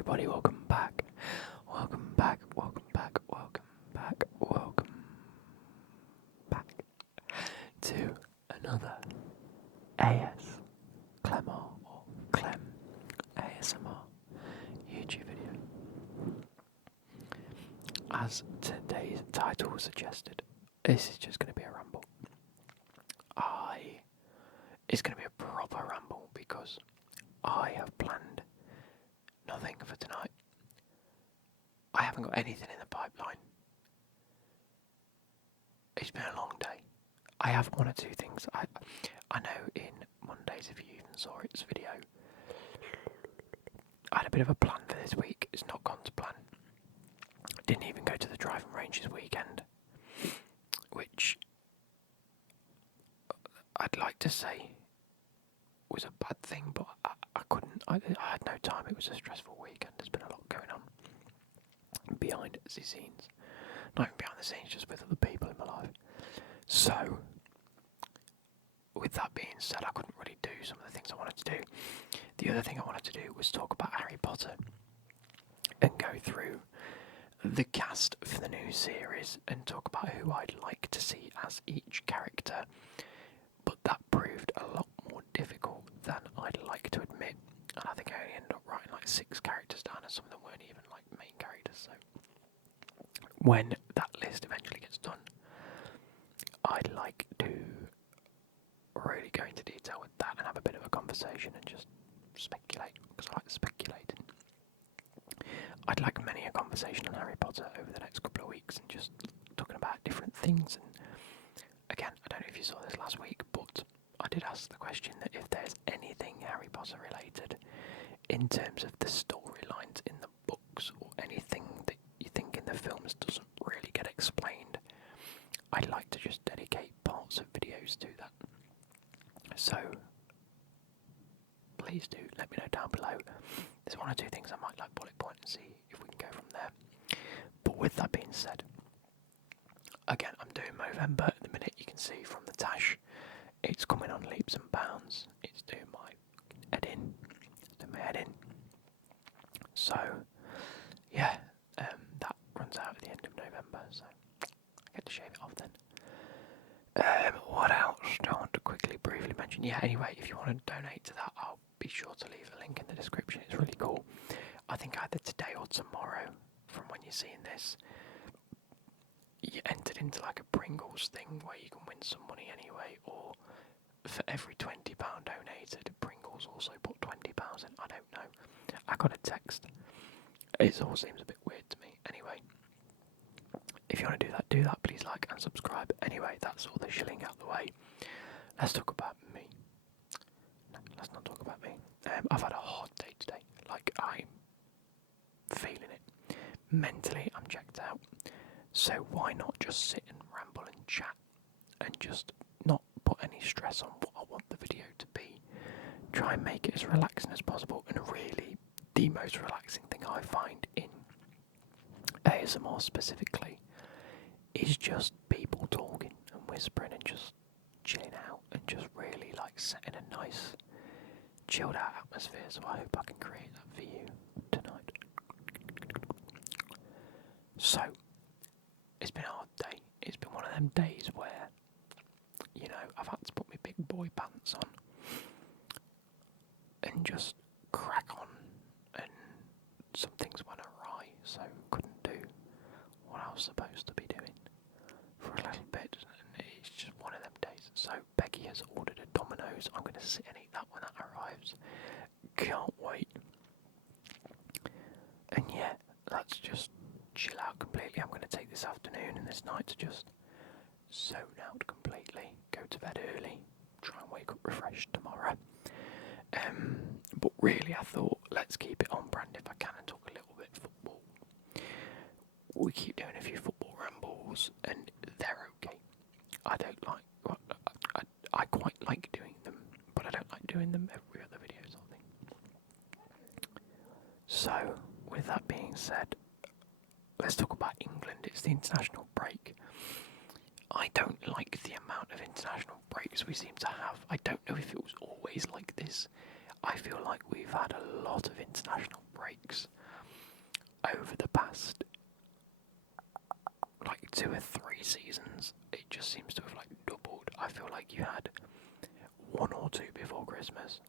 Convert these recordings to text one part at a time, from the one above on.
everybody, welcome back. Welcome back, welcome back, welcome back, welcome back to another AS Clemor or Clem ASMR YouTube video. As today's title suggested, this is just going to be a ramble. It's going to be a proper ramble because I have planned nothing for tonight. I haven't got anything in the pipeline. It's been a long day. I have one or two things. I know in Mondays, if you even saw its video, I had a bit of a plan for this week. It's not gone to plan. Didn't even go to the driving range this weekend, which I'd like to say was a bad thing, but I couldn't. I had no time. It was a stressful weekend. There's been a lot going on behind the scenes. Not even behind the scenes, just with other people in my life. So, with that being said, I couldn't really do some of the things I wanted to do. The other thing I wanted to do was talk about Harry Potter and go through the cast for the new series and talk about who I'd like to see as each character. But that proved a lot more difficult than I'd like to admit. And I think I only ended up writing like 6 characters down, and some of them weren't even like main characters. So when that list eventually gets done, I'd like to really go into detail with that and have a bit of a conversation and just speculate, because I like speculating. I'd like many a conversation on Harry Potter over the next couple of weeks and just talking about different things. And again, I don't know if you saw this last week, but I did ask the question that if there's anything Harry Potter related in terms of the storylines in the books or anything that you think in the films doesn't really get explained, I'd like to just dedicate parts of videos to that. So please do let me know down below. There's one or two things I might like bullet point and see if we can go from there. But with that being said, again, I'm doing Movember at the minute. You can see from the tash, it's coming on leaps and bounds. It's doing my head in. So, yeah, that runs out at the end of November, so I get to shave it off then. What else do I want to quickly, briefly mention? Yeah, anyway, if you want to donate to that, I'll be sure to leave a link in the description. It's really cool. I think either today or tomorrow, from when you're seeing this, you entered into like a Pringles thing where you can win some money anyway, or for every £20 donated, Pringles also put £20 in. I don't know. I got a text. It all seems a bit weird to me. Anyway, if you want to do that, please like and subscribe. Anyway, that's all the shilling out the way. Let's talk about me. No, let's not talk about me. I've had a hard day today. Like, I'm feeling it. Mentally, I'm checked out. So why not just sit and ramble and chat and just not put any stress on what I want the video to be. Try and make it as relaxing as possible, and really the most relaxing thing I find in ASMR specifically is just people talking and whispering and just chilling out and just really like setting a nice chilled out atmosphere. So I hope I can create that for you tonight. So it's been a hard day. It's been one of them days where, you know, I've had to put my big boy pants on and just crack on, and some things went awry, so couldn't do what I was supposed to be doing for a little bit, and it's just one of them days. So Becky has ordered a Domino's. I'm going to sit and eat that when that arrives. Can't wait. And yeah, let's just chill out completely. I'm going to take this afternoon and this night to just zone out completely, go to bed early, try and wake up refreshed tomorrow. But really, I thought, let's keep it on brand if I can and talk a little bit football. We keep doing a few football rambles, and they're okay. I don't like. Well, I quite like doing them, but I don't like doing them every other video sort of thing. So, with that being said, let's talk about England. It's the international break. I don't like the amount of international breaks we seem to have. I don't know if it was always like this. I feel like we've had a lot of international breaks. over the past like 2 or 3 seasons, it just seems to have like doubled. I feel like you had 1 or 2 before Christmas,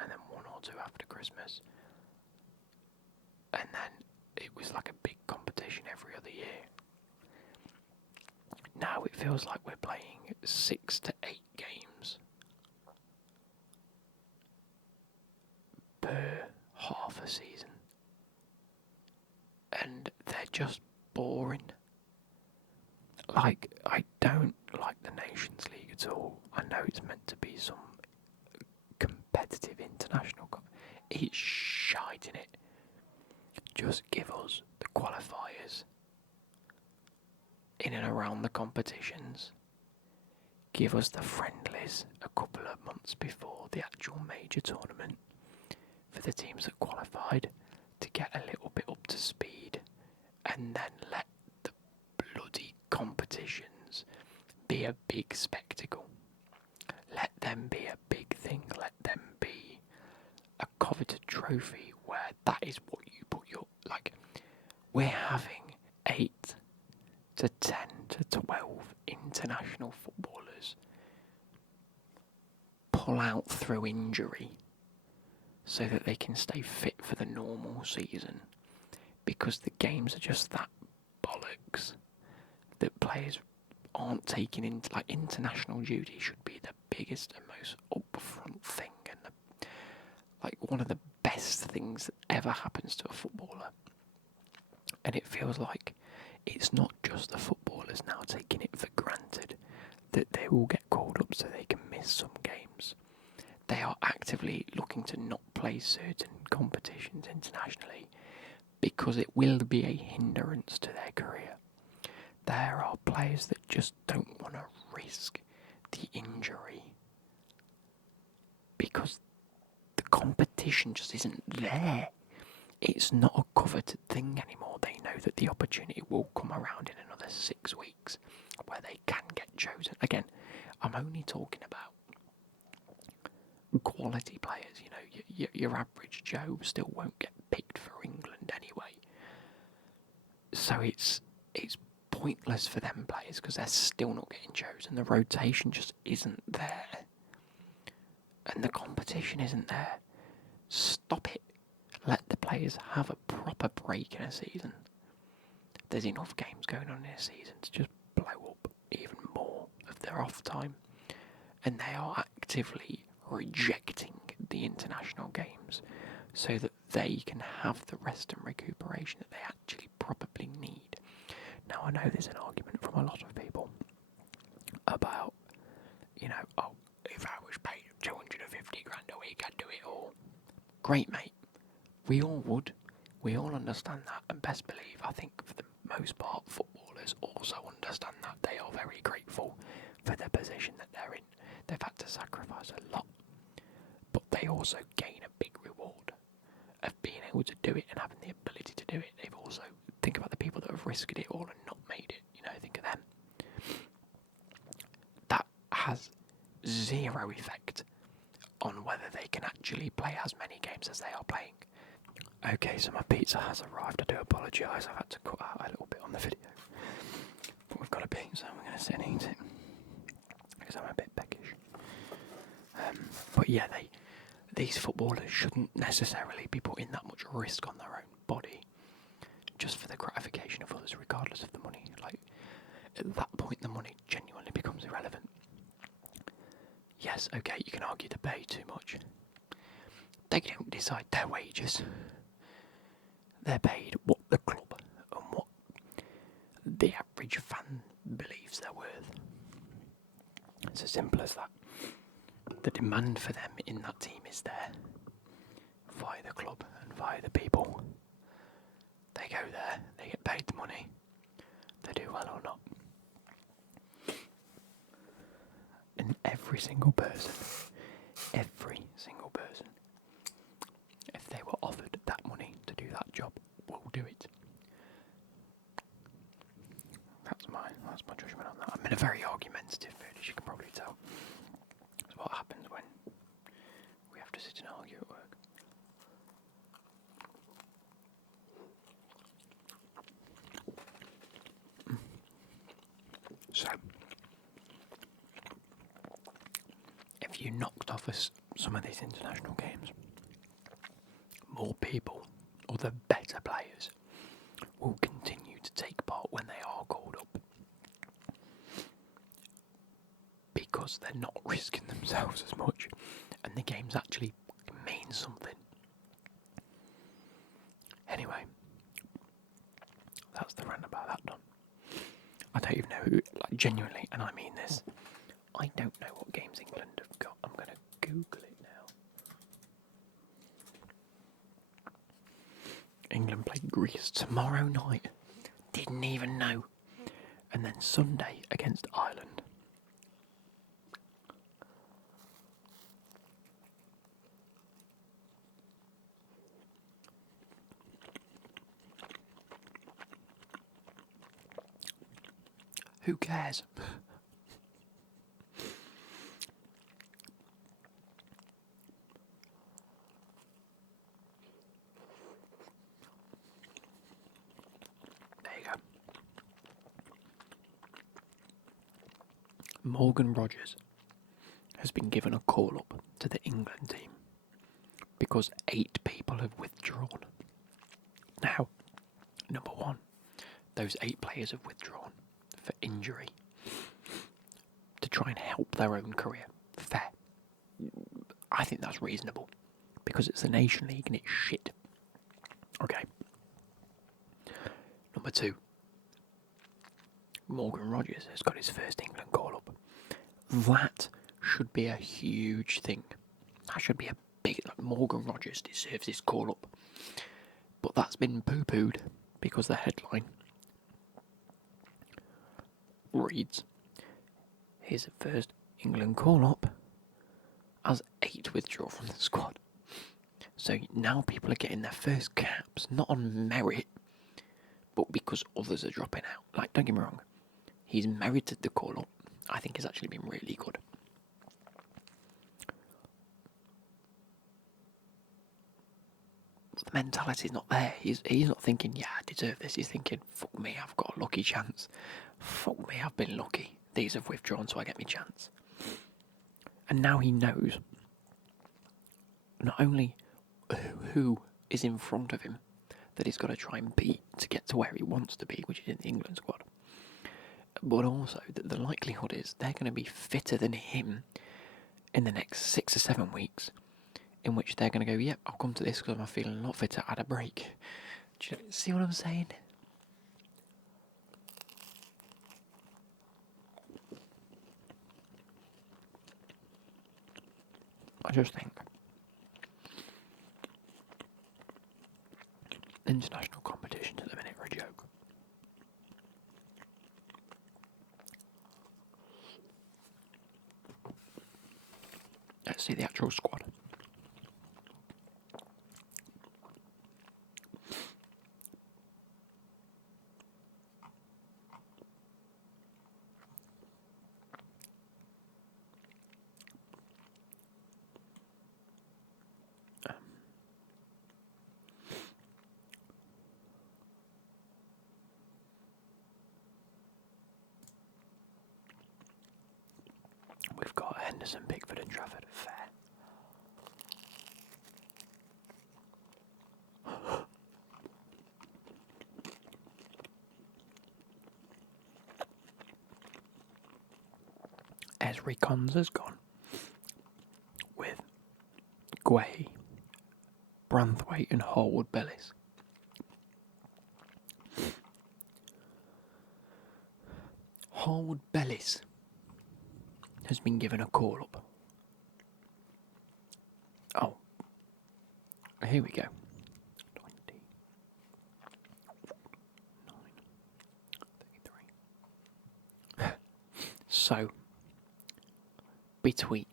and then 1 or 2 after Christmas, and then it was like a big competition every other year. Now it feels like we're playing 6 to 8 games per half a season, and they're just boring. Like, I don't like the Nations League at all. I know it's meant to be some competitive international. It's shite in it. Just give us the qualifiers in and around the competitions. Give us the friendlies a couple of months before the actual major tournament for the teams that qualified to get a little bit up to speed, and then let the bloody competitions be a big spectacle. Let them be a big thing. Let them be a coveted trophy where that is what you put your, like, we're having 8 to 10 to 12 international footballers pull out through injury so that they can stay fit for the normal season, because the games are just that bollocks that players aren't taking into, like, international duty should be the biggest and most upfront thing, and like one of the best things that ever happens to a footballer. And it feels like it's not just the footballers now taking it for granted that they will get called up so they can miss some games. They are actively looking to not play certain competitions internationally because it will be a hindrance to their career. There are players that just don't want to risk the injury because the competition just isn't there. It's not a coveted thing anymore. They know that the opportunity will come around in another 6 weeks where they can get chosen. Again, I'm only talking about quality players. You know, your average Joe still won't get picked for England anyway. So it's pointless for them players because they're still not getting chosen. The rotation just isn't there. And the competition isn't there. Stop it. Let the players have a proper break in a season. There's enough games going on in a season to just blow up even more of their off time. And they are actively rejecting the international games so that they can have the rest and recuperation that they actually probably need. Now, I know there's an argument from a lot of people about, you know, oh, if I was paid 250 grand a week, I'd do it all. Great, mate. We all would. We all understand that, and best believe, I think for the most part, footballers also understand that. They are very grateful for the position that they're in. They've had to sacrifice a lot, but they also gain a big reward of being able to do it and having the ability to do it. They've also, think about the people that have risked it all and not made it. You know, think of them. That has zero effect on whether they can actually play as many games as they are playing. Okay, so my pizza has arrived. I do apologise. I've had to cut out a little bit on the video. But we've got a pizza. We're going to sit and eat it. Because I'm a bit peckish. But yeah, these footballers shouldn't necessarily be putting that much risk on their own body just for the gratification of others, regardless of the money. Like, at that point, the money genuinely becomes irrelevant. Yes, okay, you can argue they pay too much. They don't decide their wages. They're paid what the club and what the average fan believes they're worth. It's as simple as that. The demand for them in that team is there via the club and via the people. They go there, they get paid the money, they do well or not. And every single person, if they were offered that money to do that job, will do it. That's my judgment on that. I'm in a very argumentative mood, as you can probably tell. That's what happens when we have to sit and argue at work. you knocked off some of these international games, more people, or the better players, will continue to take part when they are called up. Because they're not risking themselves as much, and the games actually mean something. Anyway, that's the rant about that done. I don't even know who, like, genuinely, and I mean this, I don't know what games England have got. I'm going to Google it now. England play Greece tomorrow night. Didn't even know. And then Sunday against Ireland. Who cares? There you go. Morgan Rogers has been given a call up to the England team because 8 people have withdrawn. Now, number one, those 8 players have withdrawn for injury to try and help their own career. Fair. I think that's reasonable because it's the Nation League and it's shit. Okay. Number 2, Morgan Rogers has got his first England call-up. That should be a huge thing. That should be a big... Like, Morgan Rogers deserves his call-up. But that's been poo-pooed because the headline reads, his first England call-up as 8 withdraw from the squad. So now people are getting their first caps, not on merit, but because others are dropping out. Like, don't get me wrong, he's merited the call-up. I think he's actually been really good. But the mentality's not there. He's not thinking, yeah, I deserve this. He's thinking, fuck me, I've got a lucky chance. Fuck me, I've been lucky. These have withdrawn, so I get my chance. And now he knows not only who is in front of him that he's got to try and beat to get to where he wants to be, which is in the England squad, but also that the likelihood is they're going to be fitter than him in the next 6 or 7 weeks, in which they're going to go, yep, I'll come to this because I'm feeling a lot fitter, I had a break. Do you see what I'm saying? I just think international competitions at the minute are a joke. Let's see the actual squad. We've got Henderson, Pickford and Trafford. Fair. Esri Konsa's gone with Guay, Branthwaite and Harwood-Bellis. Harwood-Bellis has been given a call-up. Oh, here we go. 29, 33. So, between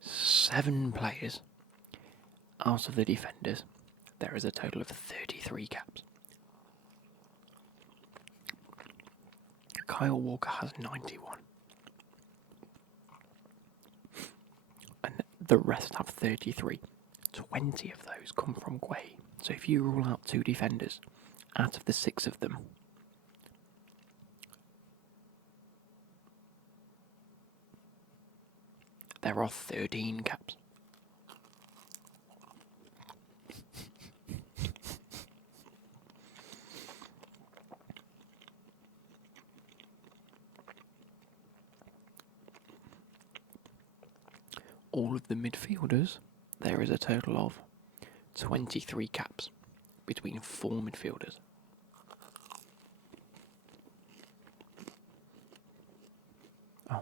7 players out of the defenders, there is a total of 33 caps. Kyle Walker has 91. And the rest have 33. 20 of those come from Guay. So if you rule out 2 defenders, out of the 6 of them, There are 13 caps. All of the midfielders, there is a total of 23 caps between 4 midfielders. Oh.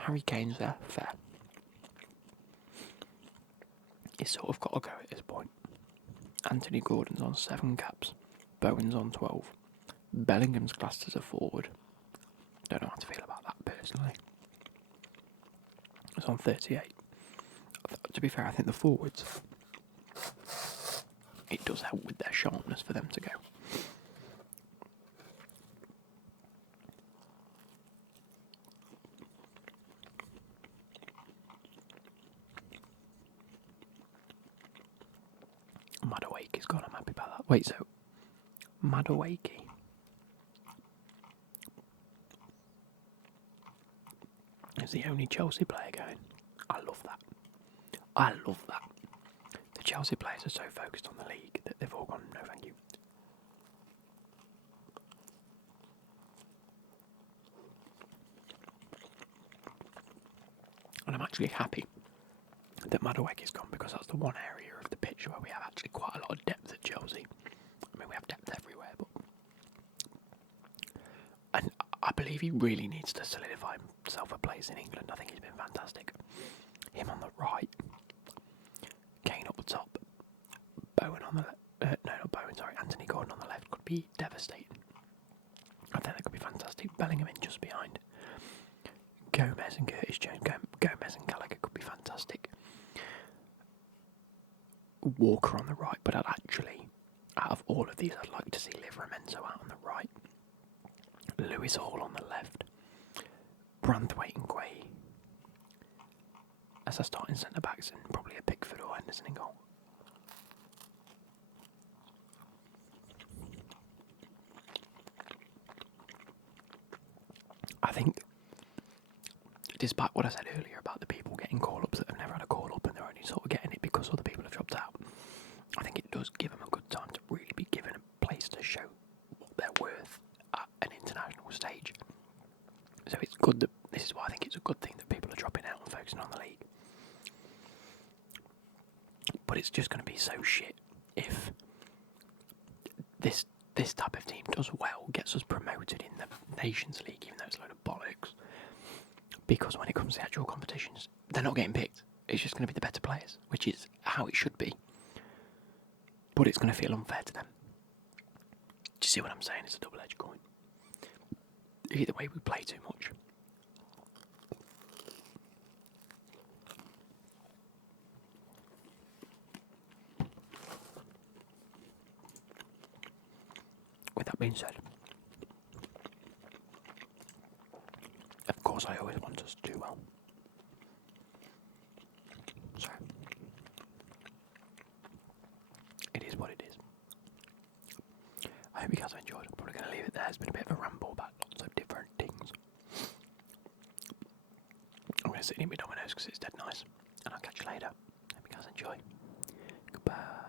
Harry Kane's there, fair. He's sort of got to go at this point. Anthony Gordon's on 7 caps. Bowen's on 12. Bellingham's classed as a forward. Don't know how to feel about that personally. It's on 38. To be fair, I think the forwards, it does help with their sharpness for them to go. Madueke's gone, I'm happy about that. Wait, so Madueke is the only Chelsea player going. I love that. I love that. The Chelsea players are so focused on the league that they've all gone, no thank you. And I'm actually happy that Madueke's gone because that's the one area of the pitch where we have actually quite a lot of depth at Chelsea. I mean, we have depth everywhere, but... And I believe he really needs to solidify himself a place in England. I think he's been fantastic. Him on the right, Kane up the top, Bowen on the left. No, not Bowen, sorry. Anthony Gordon on the left could be devastating. I think that could be fantastic. Bellingham in just behind. Gomez and Curtis Jones. Gomez and Gallagher could be fantastic. Walker on the right, but I'd actually, out of all of these, I'd like to see Livramento out on the right. Lewis Hall on the left. Branthwaite and Quay as our starting centre backs, and probably a Pickford or Henderson in goal. I think, despite what I said earlier about the people getting call-ups that have never had a call-up and they're only sort of getting it because other people have dropped out, I think it does give them a good time to really be given a place to show what they're worth at an international stage. So it's good that, this is why I think it's a good thing that people are dropping out and focusing on the league. But it's just going to be so shit if this type of team does well, gets us promoted in the Nations League, even though it's a load of bollocks. Because when it comes to actual competitions, they're not getting picked. It's just going to be the better players, which is how it should be. But it's going to feel unfair to them. Do you see what I'm saying? It's a double-edged coin. Either way, we play too much. With that being said, of course I always want us to do well. So, it is what it is. I hope you guys have enjoyed. I'm probably going to leave it there. It's been a bit of a ramble about lots of different things. I'm going to sit in my Domino's because it's dead nice. And I'll catch you later. Hope you guys enjoy. Goodbye.